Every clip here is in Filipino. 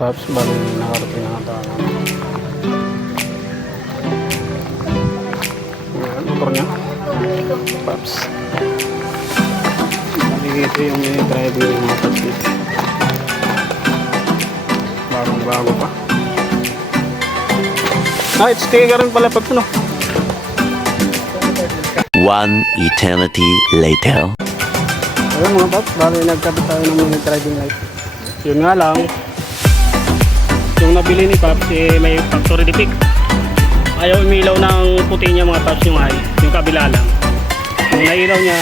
paps, bali nakarating na tayo. Ayan, motor niya. Paps. Bali ito yung may driver yung mga paps dito. Bagong bago pa. Ah, it's sticker rin pala paps no? One eternity later. Ayun mga paps, bali nagkabit tayo ng mga driving light. Yun nga lang, yung nabili ni Paps, eh, may factory defect. Ayaw umilaw ng puti niya mga Paps yung high, yung kabila lang. Yung nailaw niya,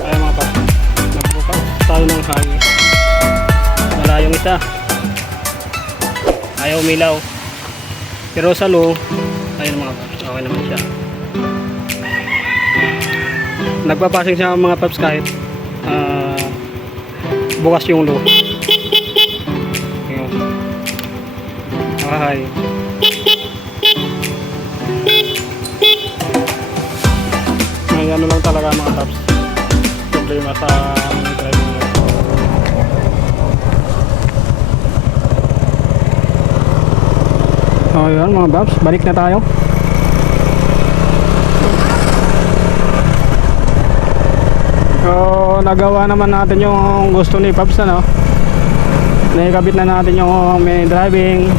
ayun mga Paps, nagbukas tayo ng high. Wala yung isa. Ayaw umilaw. Pero sa low, ayun mga Paps, okay naman siya. Nagpapasing siya mga Paps kahit ah, bukas yung low. Ay. May ano lang talaga mga Paps. Problema sa driving niya. Oh, yun mga Paps, balik na tayo. So, nagawa naman natin yung gusto ni Paps ano. Naikabit na natin yung may driving.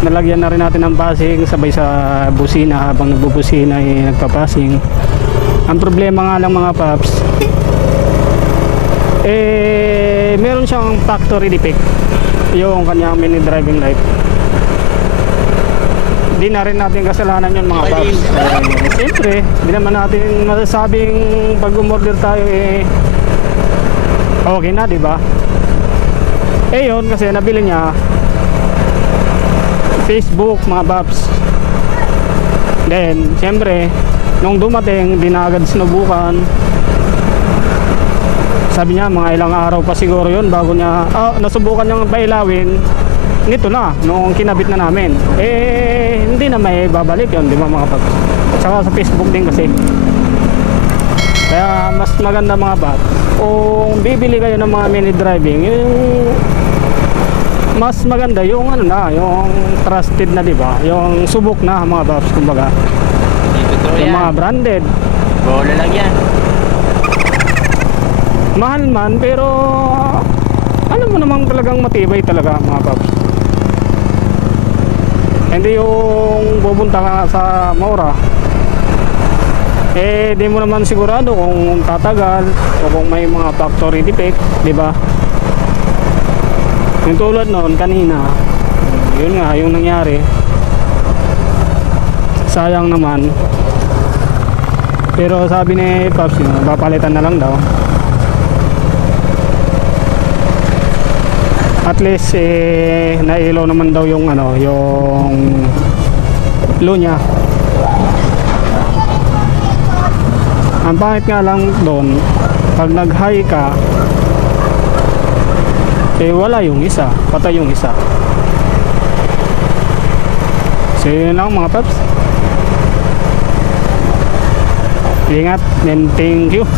Nalagyan na rin natin ng passing sabay sa busina habang nagbubusina ay nagpa-passing. Ang problema nga lang mga Paps eh meron siyang factory defect yung kanyang mini driving light. Hindi na rin natin kasalanan yun mga Paps. Eh, Siyempre, hindi naman natin masasabing pag umorder tayo eh okay na, di ba? Eh yun, kasi nabili niya Facebook, mga Paps. Then, siyempre, nung dumating, di agad sinubukan. Sabi niya, mga ilang araw pa siguro yun bago niya, ah, nasubukan niyang pailawin. Nito na, nung kinabit na namin. Eh, hindi na may babalik yun, di ba mga Paps? Tsaka sa Facebook din kasi. Kaya mas maganda mga Paps, kung bibili kayo ng mga mini driving, yung mas maganda yung ano na, yung trusted na 'di ba? Yung subok na mga paps kumbaga. Totoo Yung yan. mga branded. Bola lang yan. Mahal man pero alam mo namang talagang matibay talaga mga paps. Hindi yung bubunta ka sa Mora. Eh, di mo naman sigurado kung tatagal o kung may mga factory defect, di ba? Yung tulad noon kanina, yun nga, yung nangyari. Sayang naman. Pero sabi ni Pops, yun, papalitan na lang daw. At least eh nailaw naman daw yung ano, yung lunya. Ang pangit nga lang doon, pag nag-high ka, eh wala yung isa, patay yung isa. So yun lang mga paps. Ingat and thank you.